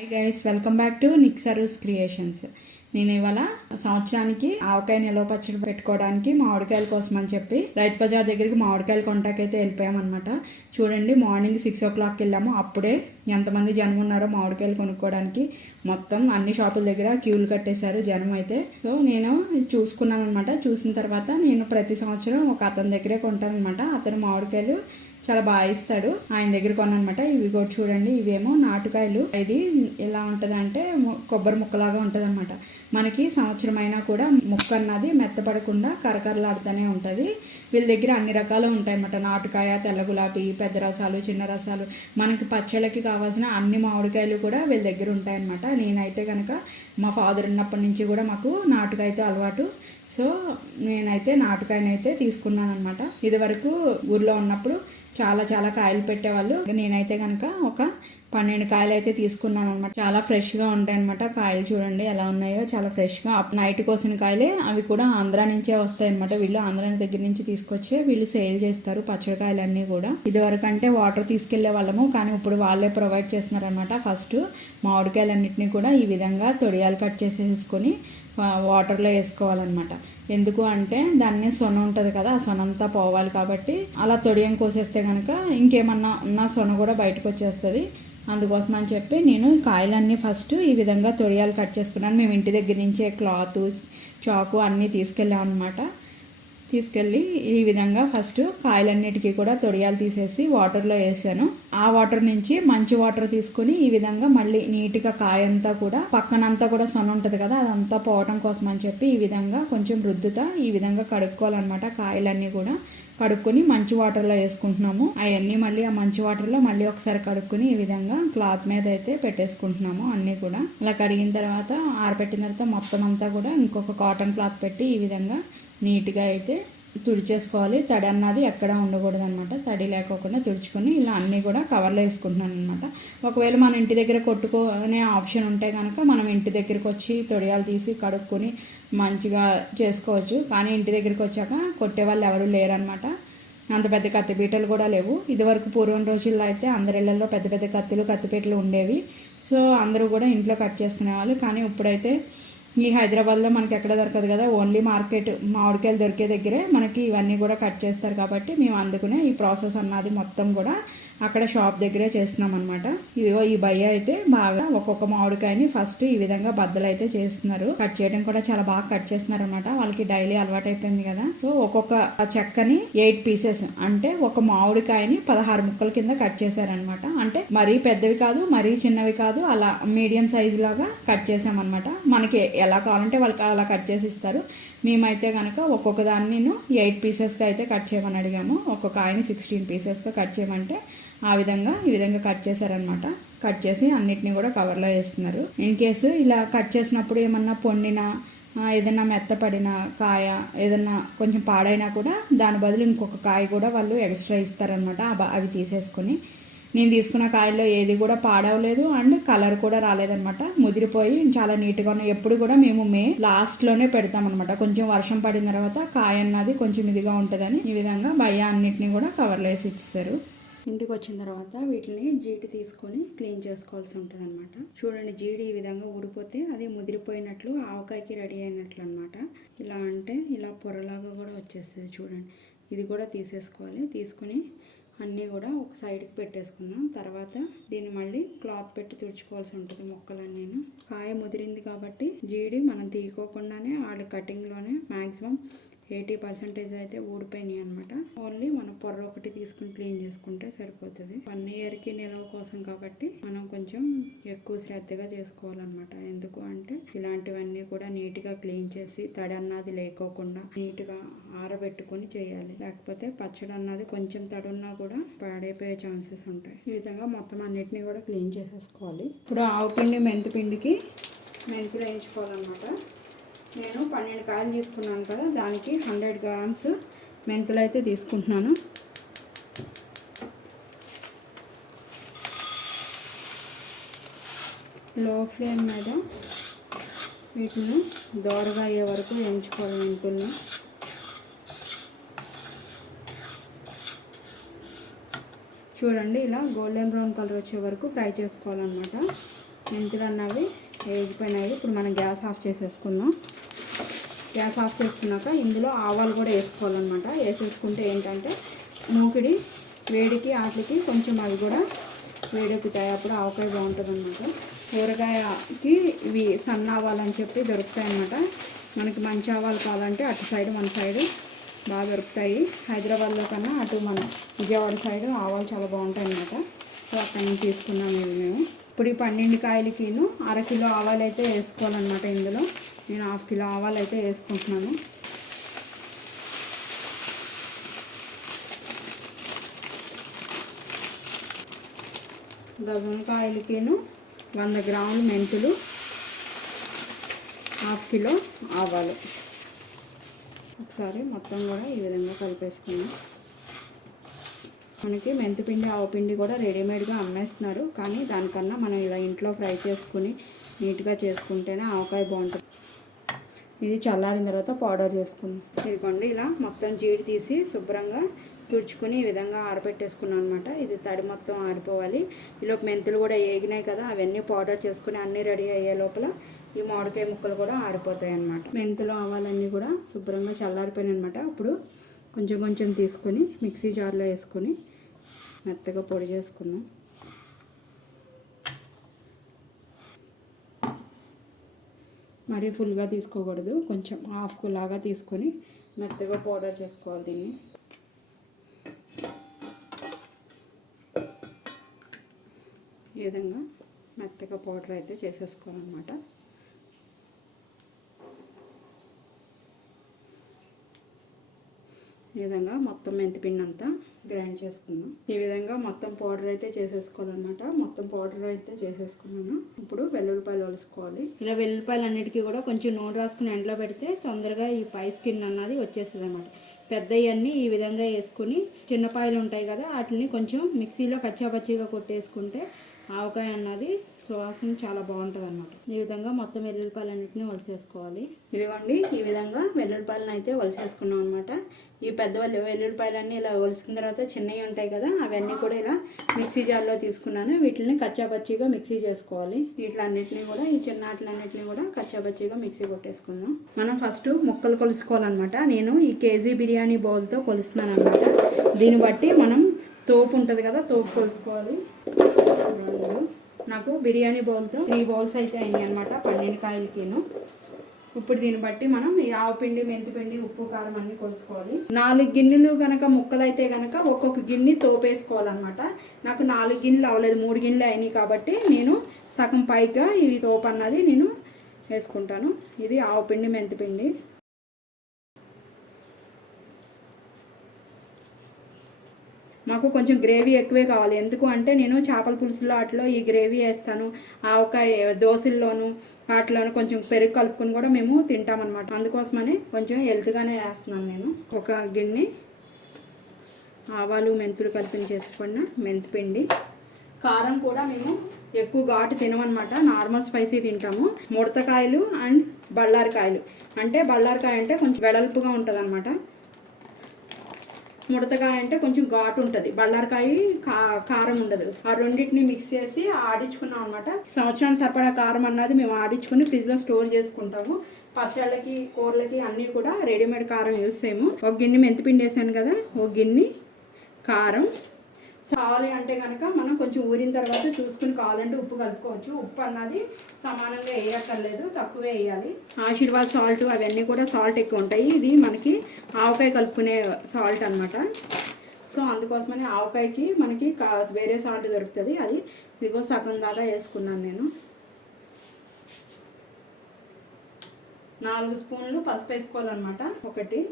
Hi guys, welcome back to నిక్సరూస్ creations. నేను ఇవాళ సంవత్సరానికి ఆవకాయ నిల్వ పచ్చడి పెట్టుకోవడానికి మామిడికాయల కోసం అని చెప్పి రైతు బజార్ దగ్గరికి మామిడికాయలు కొంటాకైతే వెళ్ళిపోయామన్నమాట. చూడండి, మార్నింగ్ 6 o'clock వెళ్ళాము. అప్పుడే ఎంతమంది జనం ఉన్నారో మామిడికాయలు కొనుక్కోవడానికి. మొత్తం అన్ని షాపుల దగ్గర క్యూలు కట్టేశారు జనం అయితే. సో నేను చూసుకున్నాను అనమాట. చూసిన తర్వాత నేను ప్రతి సంవత్సరం ఒక అతని దగ్గరే కొంటాను అనమాట. అతను మామిడికాయలు చాలా బాగా ఇస్తాడు. ఆయన దగ్గర కొనమాట. ఇవి కూడా చూడండి, ఇవేమో నాటుకాయలు. ఇది ఎలా ఉంటుంది అంటే కొబ్బరి ముక్కలాగా ఉంటుంది అనమాట. మనకి సంవత్సరం అయినా కూడా ముక్క అన్నది మెత్తపడకుండా కరకరలాడుతూనే ఉంటుంది. వీళ్ళ దగ్గర అన్ని రకాలు ఉంటాయి అన్నమాట. నాటుకాయ, తెల్ల గులాబీ, పెద్ద రసాలు, చిన్న రసాలు, మనకి పచ్చళ్ళకి కావాల్సిన అన్ని మామిడికాయలు కూడా వీళ్ళ దగ్గర ఉంటాయన్నమాట. నేనైతే కనుక మా ఫాదర్ ఉన్నప్పటి నుంచి కూడా మాకు నాటుకాయతో అలవాటు. సో నేనైతే నాటుకాయనైతే తీసుకున్నాను అనమాట. ఇది వరకు ఊర్లో ఉన్నప్పుడు చాలా కాయలు పెట్టేవాళ్ళు. నేనైతే కనుక ఒక 12 కాయలు అయితే తీసుకున్నాను అనమాట. చాలా ఫ్రెష్గా ఉంటాయి అనమాట. కాయలు చూడండి ఎలా ఉన్నాయో, చాలా ఫ్రెష్గా. నైట్ కోసిన కాయలే, అవి కూడా ఆంధ్రా నుంచే వస్తాయి అనమాట. వీళ్ళు ఆంధ్రా దగ్గర నుంచి తీసుకొచ్చే వీళ్ళు సేల్ చేస్తారు పచ్చడికాయలన్నీ కూడా. ఇది వరకు అంటే వాటర్ తీసుకెళ్లే వాళ్ళము, కానీ ఇప్పుడు వాళ్ళే ప్రొవైడ్ చేస్తున్నారు అనమాట. ఫస్ట్ మామిడికాయలన్నింటినీ కూడా ఈ విధంగా తొడియాలు కట్ చేసేసుకొని వాటర్లో వేసుకోవాలన్నమాట. ఎందుకు అంటే దాన్ని సొన ఉంటుంది కదా, ఆ సొన అంతా పోవాలి కాబట్టి. అలా తొడియం కోసేస్తే కనుక ఇంకేమన్నా ఉన్న సొన కూడా బయటకు వచ్చేస్తుంది. అందుకోసం అని చెప్పి నేను కాయలన్నీ ఫస్ట్ ఈ విధంగా తొడియాలు కట్ చేసుకున్నాను. మేము ఇంటి దగ్గర నుంచే క్లాత్, చాకు అన్నీ తీసుకెళ్ళాం అనమాట. తీసుకెళ్ళి ఈ విధంగా ఫస్ట్ కాయలన్నిటికీ కూడా తొడియాలు తీసేసి వాటర్లో వేసాను. ఆ వాటర్ నుంచి మంచి వాటర్ తీసుకుని ఈ విధంగా మళ్ళీ నీట్గా కాయ అంతా కూడా పక్కనంతా కూడా సొన ఉంటుంది కదా, అదంతా పోవటం కోసం అని చెప్పి ఈ విధంగా కొంచెం రుద్దుతా ఈ విధంగా కడుక్కోవాలన్నమాట. కాయలన్నీ కూడా కడుక్కొని మంచి వాటర్లో వేసుకుంటున్నాము. అవన్నీ మళ్ళీ ఆ మంచి వాటర్లో మళ్ళీ ఒకసారి కడుక్కొని ఈ విధంగా క్లాత్ మీద అయితే పెట్టేసుకుంటున్నాము. అన్నీ కూడా అలా కడిగిన తర్వాత ఆరబెట్టిన తర్వాత మొత్తం అంతా కూడా ఇంకొక కాటన్ క్లాత్ పెట్టి ఈ విధంగా నీట్గా అయితే తుడిచేసుకోవాలి. తడి అన్నది ఎక్కడ ఉండకూడదు అనమాట. తడి లేకోకుండా తుడుచుకొని ఇలా అన్నీ కూడా కవర్లో వేసుకుంటున్నాను అనమాట. ఒకవేళ మన ఇంటి దగ్గర కొట్టుకునే ఆప్షన్ ఉంటే కనుక మనం ఇంటి దగ్గరికి వచ్చి తొడియాలు తీసి కడుక్కొని మంచిగా చేసుకోవచ్చు. కానీ ఇంటి దగ్గరికి వచ్చాక కొట్టే వాళ్ళు ఎవరు లేరనమాట. అంత పెద్ద కత్తిపీటలు కూడా లేవు. ఇదివరకు పూర్వం రోజుల్లో అయితే అందరిళ్లలో పెద్ద పెద్ద కత్తిపీటలు ఉండేవి. సో అందరూ కూడా ఇంట్లో కట్ చేసుకునేవాళ్ళు. కానీ ఇప్పుడైతే ఈ హైదరాబాద్లో మనకి ఎక్కడ దొరకదు కదా, ఓన్లీ మార్కెట్ మామిడికాయలు దొరికే దగ్గరే మనకి ఇవన్నీ కూడా కట్ చేస్తారు. కాబట్టి మేము అందుకునే ఈ ప్రాసెస్ అన్నది మొత్తం కూడా అక్కడ షాప్ దగ్గరే చేస్తున్నాం అనమాట. ఇదిగో ఈ భయ్య అయితే బాగా ఒక్కొక్క మామిడికాయని ఫస్ట్ ఈ విధంగా బద్దలు అయితే చేస్తున్నారు. కట్ చేయడం కూడా చాలా బాగా కట్ చేస్తున్నారు అనమాట. వాళ్ళకి డైలీ అలవాటు అయిపోయింది కదా. సో ఒక్కొక్క చెక్కని 8 pieces అంటే ఒక మామిడికాయని 16 ముక్కల కింద కట్ చేశారనమాట. అంటే మరీ పెద్దవి కాదు, మరీ చిన్నవి కాదు, అలా మీడియం సైజ్ లాగా కట్ చేసామన్నమాట. మనకి ఎలా కావాలంటే వాళ్ళకి అలా కట్ చేసి ఇస్తారు. మేమైతే కనుక ఒక్కొక్క దాన్ని నేను 8 pieces అయితే కట్ చేయమని అడిగాము. ఒక్కొక్క కాయని 16 pieces కట్ చేయమంటే ఈ విధంగా కట్ చేశారనమాట. కట్ చేసి అన్నిటినీ కూడా కవర్లో వేస్తున్నారు. ఇన్ కేసు ఇలా కట్ చేసినప్పుడు ఏమన్నా పొండినా, ఏదైనా మెత్తపడిన కాయ ఏదన్నా కొంచెం పాడైనా కూడా దాని బదులు ఇంకొక కాయ కూడా వాళ్ళు ఎక్స్ట్రా ఇస్తారనమాట. అవి తీసేసుకొని నేను తీసుకున్న కాయల్లో ఏది కూడా పాడవలేదు అండ్ కలర్ కూడా రాలేదనమాట. ముదిరిపోయి చాలా నీట్గా ఉన్నాయి. ఎప్పుడు కూడా మేము మే లాస్ట్లోనే పెడతామన్నమాట. కొంచెం వర్షం పడిన తర్వాత కాయ అన్నది కొంచెం ఇదిగా ఉంటుందని ఈ విధంగా భయ్య అన్నిటినీ కూడా కవర్లో వేసి ఇచ్చేసారు. ఇంటికి వచ్చిన తర్వాత వీటిని జీడి తీసుకొని క్లీన్ చేసుకోవాల్సి ఉంటుంది అనమాట. చూడండి, జీడి ఈ విధంగా ఊడిపోతే అది ముదిరిపోయినట్లు, ఆవకాయకి రెడీ అయినట్లు అనమాట. ఇలా అంటే ఇలా పొరలాగా కూడా వచ్చేస్తుంది. చూడండి, ఇది కూడా తీసేసుకోవాలి. తీసుకొని అన్నీ కూడా ఒక సైడ్కి పెట్టేసుకున్నాం. తర్వాత దీన్ని మళ్ళీ క్లాత్ పెట్టి తుడుచుకోవాల్సి ఉంటుంది ముక్కలన్నీ. కాయ ముదిరింది కాబట్టి జీడి మనం తీసుకోకుండానే వాళ్ళ కటింగ్లోనే మ్యాక్సిమం 80% అయితే ఊడిపోయినాయి అనమాట. ఓన్లీ మనం పొర్ర ఒకటి తీసుకుని క్లీన్ చేసుకుంటే సరిపోతుంది. 1 yearకి నిల్వ కోసం కాబట్టి మనం కొంచెం ఎక్కువ శ్రద్ధగా చేసుకోవాలన్నమాట. ఎందుకు అంటే ఇలాంటివన్నీ కూడా నీట్గా క్లీన్ చేసి తడి అన్నది లేకోకుండా నీట్గా ఆరబెట్టుకొని చేయాలి. లేకపోతే పచ్చడి అన్నది కొంచెం తడున్నా కూడా పాడైపోయే ఛాన్సెస్ ఉంటాయి. ఈ విధంగా మొత్తం అన్నిటినీ కూడా క్లీన్ చేసేసుకోవాలి. ఇప్పుడు ఆవుపిండి, మెంతిపిండికి మెంతులు వేయించుకోవాలన్నమాట. నేను 12 కాయలు తీసుకున్నాను కదా, దానికి 100 grams మెంతులు అయితే తీసుకుంటున్నాను. లో ఫ్లేమ్ మీద వీటిని దోరగా అయ్యే వరకు వేయించుకోవాలి. మెంతుల్ని చూడండి, ఇలా గోల్డెన్ బ్రౌన్ కలర్ వచ్చే వరకు ఫ్రై చేసుకోవాలన్నమాట. మెంతులు అన్నవి వేగిపోయినాయి. ఇప్పుడు మనం గ్యాస్ ఆఫ్ చేసేసుకుందాం. గ్యాస్ ఆఫ్ చేసుకున్నాక ఇందులో ఆవాలు కూడా వేసుకోవాలన్నమాట. వేసేసుకుంటే ఏంటంటే మూకిడి వేడికి వాటికి కొంచెం అవి కూడా వేడెక్కుతాయి. అప్పుడు ఆవకాయ బాగుంటుంది అన్నమాట. కూరగాయకి ఇవి సన్న ఆవాలని చెప్పి దొరుకుతాయి అన్నమాట. మనకి మంచి ఆవాలు కావాలంటే అటు సైడ్ మన సైడ్ బాగా దొరుకుతాయి. హైదరాబాద్లో కన్నా అటు మన విజయవాడ సైడ్ ఆవాలు చాలా బాగుంటాయి అన్నమాట. సో అక్కడి నుంచి తీసుకున్నాం మేము. ఇప్పుడు ఈ 12 కాయలకిను అరకిలో ఆవాలు అయితే వేసుకోవాలన్నమాట. ఇందులో నేను 1/2 కిలో ఆవాలు అయితే వేసుకుంటున్నాను. డజన్ కాయలకిను 100 గ్రాములు మెంతులు, 1/2 కిలో ఆవాలు. ఒకసారి మొత్తం కూడా ఈ విధంగా కలిపేసుకున్నాం. మనకి మెంతిపిండి ఆవపిండి కూడా రెడీమేడ్గా అమ్మేస్తున్నారు. కానీ దానికన్నా మనం ఇలా ఇంట్లో ఫ్రై చేసుకుని నీట్గా చేసుకుంటేనే ఆవకాయ బాగుంటుంది. ఇది చల్లారిన తర్వాత పౌడర్ చేసుకుందాం. ఇదిగోండి ఇలా మొత్తం జీడి తీసి శుభ్రంగా తుడుచుకొని ఈ విధంగా ఆరబెట్టేసుకున్నాను అనమాట. ఇది తడి మొత్తం ఆరిపోవాలి. ఈలోపు మెంతులు కూడా వేగినాయి కదా, అవన్నీ పౌడర్ చేసుకుని అన్నీ రెడీ అయ్యే లోపల ఈ మామిడికాయ ముక్కలు కూడా ఆరిపోతాయి అన్నమాట. మెంతులు ఆవాలన్నీ కూడా శుభ్రంగా చల్లారిపోయినాయి అనమాట. ఇప్పుడు కొంచెం కొంచెం తీసుకొని మిక్సీ జార్లో వేసుకొని మెత్తగా పొడి చేసుకున్నాం. మరీ ఫుల్గా తీసుకోకూడదు, కొంచెం హాఫ్ లాగా తీసుకొని మెత్తగా పౌడర్ చేసుకోవాలి దీన్ని. ఈ విధంగా మెత్తగా పౌడర్ అయితే చేసేసుకోవాలన్నమాట. ఈ విధంగా మొత్తం మెంతిపిండి అంతా గ్రైండ్ చేసుకుందాం. ఈ విధంగా మొత్తం పౌడర్ అయితే చేసేసుకోవాలన్నమాట. మొత్తం పౌడర్ అయితే చేసేసుకున్నాను. ఇప్పుడు వెల్లుల్లిపాయలు వలుసుకోవాలి. ఇలా వెల్లుల్లిపాయలు అన్నిటికీ కూడా కొంచెం నూనె రాసుకుని ఎండలో పెడితే తొందరగా ఈ పై స్కిన్ అన్నది వచ్చేస్తుంది అన్నమాట. పెద్దవన్నీ ఈ విధంగా వేసుకుని చిన్నపాయలు ఉంటాయి కదా, వాటిని కొంచెం మిక్సీలో కచ్చాపచ్చిగా కొట్టేసుకుంటే ఆవకాయ అన్నది సువాసన చాలా బాగుంటుంది అన్నమాట. ఈ విధంగా మొత్తం వెల్లుల్లిపాయలన్నింటినీ వలిసేసుకోవాలి. ఇదిగోండి ఈ విధంగా వెల్లుల్లిపాయలను అయితే వలిసేసుకున్నాం అనమాట. ఈ పెద్ద వెల్లుల్లిపాయలన్నీ ఇలా వలిసిన తర్వాత చిన్నవి ఉంటాయి కదా, అవన్నీ కూడా ఇలా మిక్సీ జార్లో తీసుకున్నాను. వీటిని కచ్చాపచ్చిగా మిక్సీ చేసుకోవాలి. వీటిలన్నింటినీ కూడా ఈ చిన్న వాటిలన్నింటినీ కూడా కచ్చాపచ్చిగా మిక్సీ కొట్టేసుకుందాం. మనం ఫస్ట్ ముక్కలు కొలుసుకోవాలన్నమాట. నేను ఈ కేజీ బిర్యానీ బౌల్తో కొలుస్తున్నాను అనమాట. దీన్ని బట్టి మనం తోపు ఉంటుంది కదా, తోపు కొలుసుకోవాలి. నాకు బిర్యానీ బౌల్తో 3 బౌల్స్ అయితే అయినాయి అనమాట 12 కాయలకిను. ఇప్పుడు దీన్ని బట్టి మనం ఈ ఆవపిండి, మెంతిపిండి, ఉప్పు, కారం అన్నీ కొలుసుకోవాలి. 4 గిన్నెలు కనుక ముక్కలు అయితే కనుక ఒక్కొక్క గిన్నె తోపేసుకోవాలన్నమాట. నాకు 4 గిన్నెలు అవ్వలేదు, 3 గిన్నెలు అయినాయి కాబట్టి నేను సగం పైగా ఇవి తోపు అన్నది నేను వేసుకుంటాను. ఇది ఆవపిండి, మెంతిపిండి. మాకు కొంచెం గ్రేవీ ఎక్కువే కావాలి. ఎందుకు అంటే నేను చేపల పులుసులో వాటిలో ఈ గ్రేవీ వేస్తాను. ఆవకాయ దోశల్లోను వాటిలోను కొంచెం పెరుగు కలుపుకొని కూడా మేము తింటామన్నమాట. అందుకోసమని కొంచెం హెల్త్గానే వేస్తున్నాను నేను. ఒక గిన్నె ఆవాలు, మెంతులు కలిపి చేసుకున్న మెంతిపిండి. కారం కూడా మేము ఎక్కువ ఘాటు తినమన్నమాట, నార్మల్ స్పైసీ తింటాము. ముడతకాయలు అండ్ బళ్ళారికాయలు. అంటే బళ్ళారికాయ అంటే కొంచెం వెడల్పుగా ఉంటుంది అనమాట. ముడతకాయ అంటే కొంచెం ఘాటు ఉంటుంది, బళ్ళారికాయ కారం ఉండదు. ఆ రెండింటిని మిక్స్ చేసి ఆడించుకున్నాం అనమాట. సంవత్సరానికి సరిపడా కారం అన్నది మేము ఆడించుకుని ఫ్రిడ్జ్లో స్టోర్ చేసుకుంటాము. పచ్చళ్ళకి, కూరలకి అన్నీ కూడా రెడీమేడ్ కారం యూస్ చేయము. ఒక గిన్నె మెంతిపిండి వేసాను కదా, ఒక గిన్నె కారం. కావాలి అంటే కనుక మనం కొంచెం ఊరిన తర్వాత చూసుకుని కావాలంటే ఉప్పు కలుపుకోవచ్చు. ఉప్పు అన్నది సమానంగా వేయక్కర్లేదు, తక్కువే వేయాలి. ఆశీర్వాద్ సాల్ట్ అవన్నీ కూడా సాల్ట్ ఎక్కువ ఉంటాయి. ఇది మనకి ఆవకాయ కలుపుకునే సాల్ట్ అనమాట. సో అందుకోసమని ఆవకాయకి మనకి వేరే సాల్ట్ దొరుకుతుంది. అది ఇదిగో సగం దాకా వేసుకున్నాను నేను. 4 స్పూన్లు పసుపు వేసుకోవాలన్నమాట. 1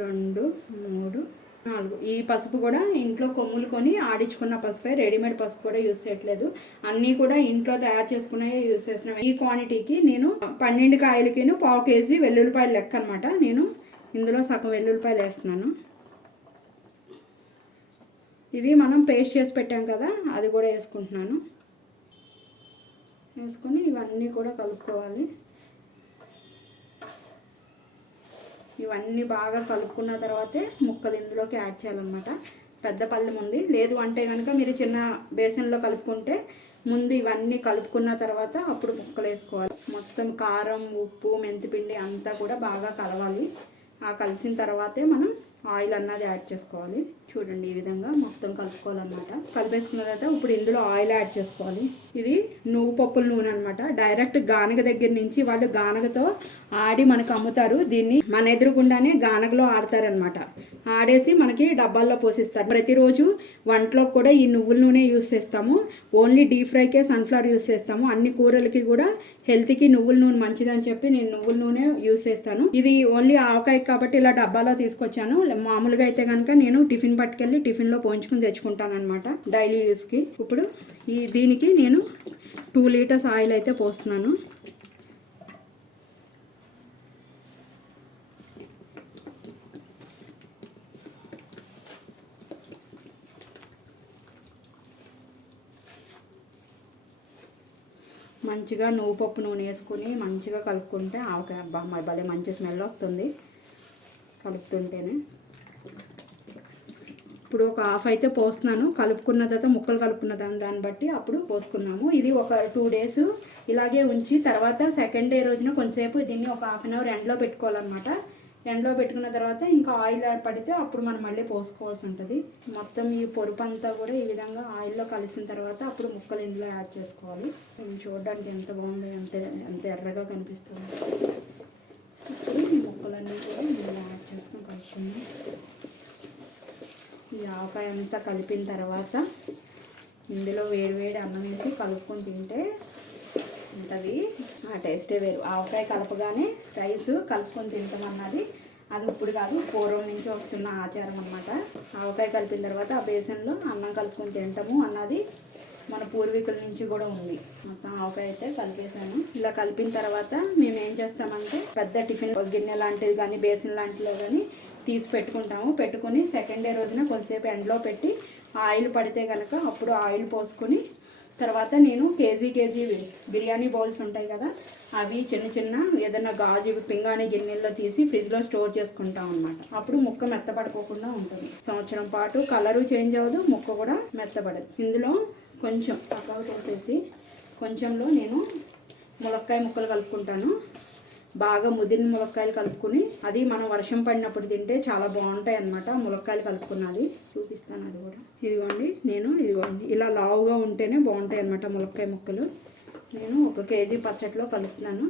2 3 4. ఈ పసుపు కూడా ఇంట్లో కొమ్ములు కొని ఆడించుకున్న పసుపే, రెడీమేడ్ పసుపు కూడా యూస్ చేయట్లేదు. అన్నీ కూడా ఇంట్లో తయారు చేసుకునే యూస్ చేస్తున్నాం. ఈ క్వాంటిటీకి నేను 12 కాయలకి 1/4 కేజీ వెల్లుల్లిపాయలు లెక్క అనమాట. నేను ఇందులో సగం వెల్లుల్లిపాయలు వేస్తున్నాను. ఇది మనం పేస్ట్ చేసి పెట్టాం కదా, అది కూడా వేసుకుంటున్నాను. వేసుకొని ఇవన్నీ కూడా కలుపుకోవాలి. ఇవన్నీ బాగా కలుపుకున్న తర్వాతే ముక్కలు ఇందులోకి యాడ్ చేయాలన్నమాట. పెద్ద పళ్ళెం ఉంది. లేదు అంటే కనుక మీరు చిన్న బేసన్లో కలుపుకుంటే ముందు ఇవన్నీ కలుపుకున్న తర్వాత అప్పుడు ముక్కలు వేసుకోవాలి. మొత్తం కారం, ఉప్పు, మెంతిపిండి అంతా కూడా బాగా కలవాలి. ఆ కలిసిన తర్వాతే మనం ఆయిల్ అన్నది యాడ్ చేసుకోవాలి. చూడండి ఈ విధంగా మొత్తం కలుపుకోవాలన్నమాట. కలిపేసుకున్న తర్వాత ఇప్పుడు ఇందులో ఆయిల్ యాడ్ చేసుకోవాలి. ఇది నువ్వు పప్పుల నూనె అనమాట. డైరెక్ట్ గానగ దగ్గర నుంచి వాళ్ళు గానగతో ఆడి మనకు అమ్ముతారు. దీన్ని మన ఎదురుగుండానే గానగలో ఆడతారనమాట. ఆడేసి మనకి డబ్బాల్లో పోసిస్తారు. ప్రతిరోజు వంటలో కూడా ఈ నువ్వుల నూనె యూస్ చేస్తాము. ఓన్లీ డీప్ ఫ్రైకే సన్ఫ్లవర్ యూస్ చేస్తాము. అన్ని కూరలకి కూడా హెల్త్కి నువ్వుల నూనె మంచిదని చెప్పి నేను నువ్వుల నూనె యూస్ చేస్తాను. ఇది ఓన్లీ ఆవకాయ కాబట్టి ఇలా డబ్బాలో తీసుకొచ్చాను. మామూలుగా అయితే కనుక నేను టిఫిన్ పట్టుకెళ్ళి టిఫిన్లో పోయించుకుని తెచ్చుకుంటాను అనమాట డైలీ యూస్కి. ఇప్పుడు దీనికి నేను 2 లీటర్స్ ఆయిల్ అయితే పోస్తున్నాను. మంచిగా నువ్వు పప్పు నూనె వేసుకుని మంచిగా కలుపుకుంటే ఆవకాయ భలే మంచి స్మెల్ వస్తుంది కలుపుతుంటేనే. ఇప్పుడు ఒక హాఫ్ అయితే పోస్తున్నాను. కలుపుకున్న తర్వాత ముక్కలు కలుపుకున్న దాన్ని బట్టి అప్పుడు పోసుకున్నాము. ఇది ఒక 2 డేస్ ఇలాగే ఉంచి తర్వాత సెకండ్ డే రోజున కొంతసేపు దీన్ని ఒక హాఫ్ అన్ అవర్ ఎండలో పెట్టుకోవాలన్నమాట. ఎండలో పెట్టుకున్న తర్వాత ఇంకా ఆయిల్ పడితే అప్పుడు మనం మళ్ళీ పోసుకోవాల్సి ఉంటుంది. మొత్తం ఈ పొరుపు అంతా కూడా ఈ విధంగా ఆయిల్లో కలిసిన తర్వాత అప్పుడు ముక్కలు ఇందులో యాడ్ చేసుకోవాలి. చూడడానికి ఎంత బాగుంది, ఎంత ఎర్రగా కనిపిస్తుంది. ఇప్పుడు ఈ ముక్కలన్నీ కూడా ఇందులో యాడ్ చేసుకుని కలుపుకుంది. ఈ ఆవకాయ అంతా కలిపిన తర్వాత ఇందులో వేడి అన్నం వేసి కలుపుకొని తింటే ఉంటుంది. ఆ టేస్టే వేరు. ఆవకాయ కలపగానే రైస్ కలుపుకొని తింటాం అన్నది అది ఇప్పుడు కాదు, పూర్వం నుంచి వస్తున్న ఆచారం అన్నమాట. ఆవకాయ కలిపిన తర్వాత ఆ బేసన్లో అన్నం కలుపుకొని తింటాము అన్నది మన పూర్వీకుల నుంచి కూడా ఉంది. మొత్తం ఆవకాయ అయితే కలిపేసాను. ఇలా కలిపిన తర్వాత మేము ఏం చేస్తామంటే పెద్ద టిఫిన్ గిన్నె లాంటిది కానీ బేసన్ లాంటిలో కానీ తీసి పెట్టుకుంటాము. పెట్టుకుని సెకండ్ డే రోజున కొంతసేపు ఎండలో పెట్టి ఆయిల్ పడితే కనుక అప్పుడు ఆయిల్ పోసుకొని తర్వాత నేను కేజీ బిర్యానీ బౌల్స్ ఉంటాయి కదా, అవి చిన్న ఏదైనా గాజు పింగాణి గిన్నెల్లో తీసి ఫ్రిడ్జ్లో స్టోర్ చేసుకుంటాం అనమాట. అప్పుడు ముక్క మెత్తపడిపోకుండా ఉంటుంది. సంవత్సరం పాటు కలరు చేంజ్ అవ్వదు, ముక్క కూడా మెత్తపడదు. ఇందులో కొంచెం పక్కకు పోసేసి కొంచెంలో నేను ములక్కాయ ముక్కలు కలుపుకుంటాను. బాగా ముదిరిన ములక్కాయలు కలుపుకుని అది మనం వర్షం పడినప్పుడు తింటే చాలా బాగుంటాయి అన్నమాట. ములక్కాయలు కలుపుకున్నది చూపిస్తాను. అది కూడా ఇదిగోండి ఇలా లావుగా ఉంటేనే బాగుంటాయి అన్నమాట ములక్కాయ ముక్కలు. నేను 1 కేజీ పచ్చట్లో కలుపుతున్నాను.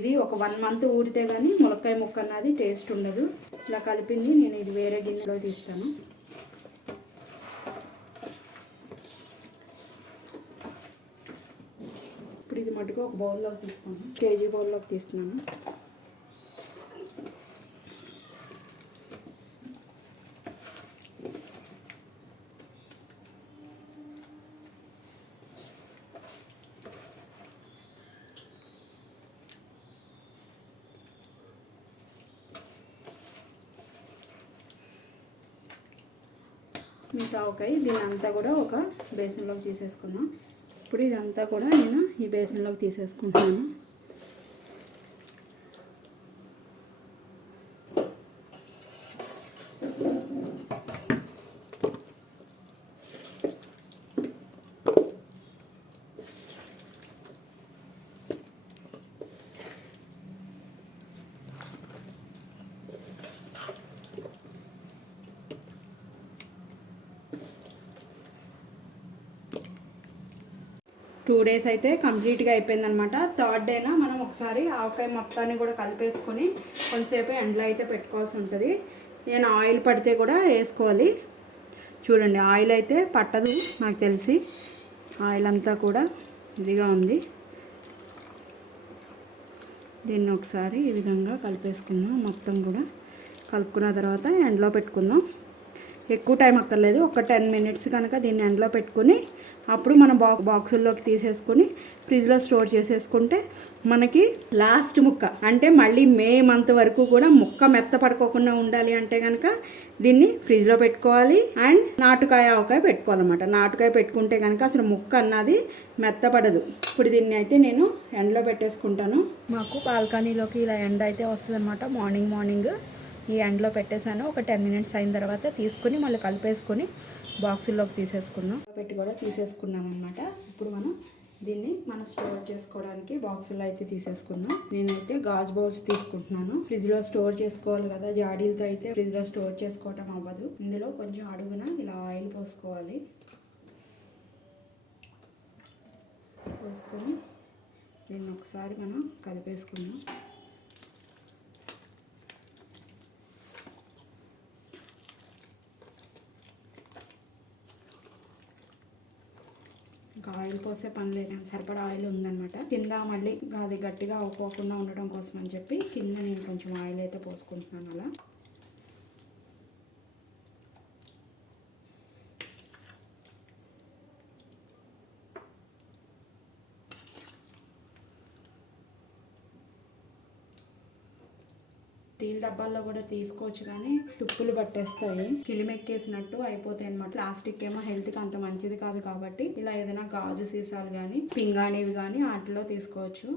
ఇది ఒక 1 మంత్ ఊరితే కానీ ములక్కాయ ముక్క అన్నది టేస్ట్ ఉండదు. ఇలా కలిపింది నేను ఇది వేరే గిన్నెలో తీస్తాను. ఇప్పుడు ఇది మటుకు ఒక బౌల్లోకి తీస్తాను. కేజీ బౌల్లోకి తీస్తున్నాను. మిగతా ఆవకాయ దీని అంతా కూడా ఒక బేసన్లోకి తీసేసుకున్నాం. ఇప్పుడు ఇదంతా కూడా నేను ఈ బేసన్లోకి తీసేసుకుంటున్నాను. టూ డేస్ అయితే కంప్లీట్గా అయిపోయిందనమాట. థర్డ్ డేన మనం ఒకసారి ఆవకాయ మొత్తాన్ని కూడా కలిపేసుకొని కొంతసేపు ఎండలో అయితే పెట్టుకోవాల్సి ఉంటుంది. నేను ఆయిల్ పడితే కూడా వేసుకోవాలి. చూడండి ఆయిల్ అయితే పట్టదు నాకు తెలిసి. ఆయిల్ అంతా కూడా ఇదిగా ఉంది. దీన్ని ఒకసారి ఈ విధంగా కలిపేసుకుందాం. మొత్తం కూడా కలుపుకున్న తర్వాత ఎండలో పెట్టుకుందాం. ఎక్కువ టైం అక్కర్లేదు. ఒక 10 మినిట్స్ కనుక దీన్ని ఎండలో పెట్టుకుని అప్పుడు మనం బాక్సుల్లోకి తీసేసుకొని ఫ్రిడ్జ్లో స్టోర్ చేసేసుకుంటే మనకి లాస్ట్ ముక్క అంటే మళ్ళీ మే మంత్ వరకు కూడా ముక్క మెత్తపడుకోకుండా ఉండాలి అంటే కనుక దీన్ని ఫ్రిడ్జ్లో పెట్టుకోవాలి. అండ్ నాటుకాయ ఆవకాయ పెట్టుకోవాలన్నమాట. నాటుకాయ పెట్టుకుంటే కనుక అసలు ముక్క అన్నది మెత్తపడదు. ఇప్పుడు దీన్ని అయితే నేను ఎండలో పెట్టేసుకుంటాను. మాకు బాల్కనీలోకి ఇలా ఎండ అయితే వస్తుంది అనమాట. మార్నింగ్ ఈ ఎండ్లో పెట్టేశాను. ఒక 10 మినిట్స్ అయిన తర్వాత తీసుకుని మళ్ళీ కలిపేసుకొని బాక్సుల్లోకి తీసేసుకుందాం. పెట్టి కూడా తీసేసుకున్నాను అనమాట. ఇప్పుడు దీన్ని స్టోర్ చేసుకోవడానికి బాక్సుల్లో అయితే తీసేసుకుందాం. నేనైతే గాజు బౌల్స్ తీసుకుంటున్నాను. ఫ్రిడ్జ్లో స్టోర్ చేసుకోవాలి కదా, జాడీలతో అయితే ఫ్రిడ్జ్లో స్టోర్ చేసుకోవటం అవ్వదు. ఇందులో కొంచెం అడుగున ఇలా ఆయిల్ పోసుకోవాలి. పోసుకొని దీన్ని ఒకసారి కలిపేసుకుందాం. ఇంకా ఆయిల్ పోసే పని లేదు, సరిపడా ఆయిల్ ఉందన్నమాట. కింద మళ్ళీ అది గట్టిగా అవ్వకుండా ఉండడం కోసం అని చెప్పి కింద నేను కొంచెం ఆయిల్ అయితే పోసుకుంటున్నాను. అలా స్టీల్ డబ్బాల్లో కూడా తీసుకోవచ్చు, కానీ తుప్పులు పట్టేస్తాయి, కిలిమెక్కేసినట్టు అయిపోతాయి అనమాట. ప్లాస్టిక్ ఏమో హెల్త్కి అంత మంచిది కాదు కాబట్టి ఇలా ఏదైనా గాజు సీసాలు కానీ పింగాణివి కానీ వాటిలో తీసుకోవచ్చు.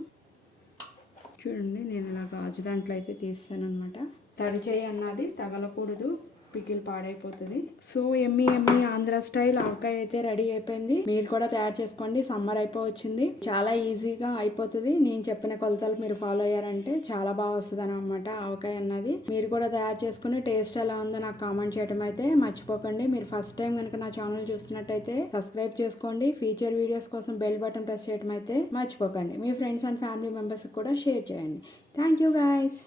చూడండి, నేను ఇలా గాజు దాంట్లో అయితే తీస్తాను అనమాట. తడి చేయి అన్నది తగలకూడదు, పికిల్ పాడైపోతుంది. సో ఎమ్మి ఆంధ్ర స్టైల్ ఆవకాయ అయితే రెడీ అయిపోయింది. మీరు కూడా తయారు చేసుకోండి. సమ్మర్ అయిపోవచ్చింది, చాలా ఈజీగా అయిపోతుంది. నేను చెప్పిన కొలతలు మీరు ఫాలో అయ్యారంటే చాలా బాగా వస్తుంది అనమాట ఆవకాయ అన్నది. మీరు కూడా తయారు చేసుకుని టేస్ట్ ఎలా ఉందో నాకు కామెంట్ చేయడం అయితే మర్చిపోకండి. మీరు ఫస్ట్ టైం కనుక నా ఛానల్ చూస్తున్నట్టయితే సబ్స్క్రైబ్ చేసుకోండి. ఫ్యూచర్ వీడియోస్ కోసం బెల్ బటన్ ప్రెస్ చేయడం అయితే మర్చిపోకండి. మీ ఫ్రెండ్స్ అండ్ ఫ్యామిలీ మెంబర్స్ కూడా షేర్ చేయండి. Thank you guys.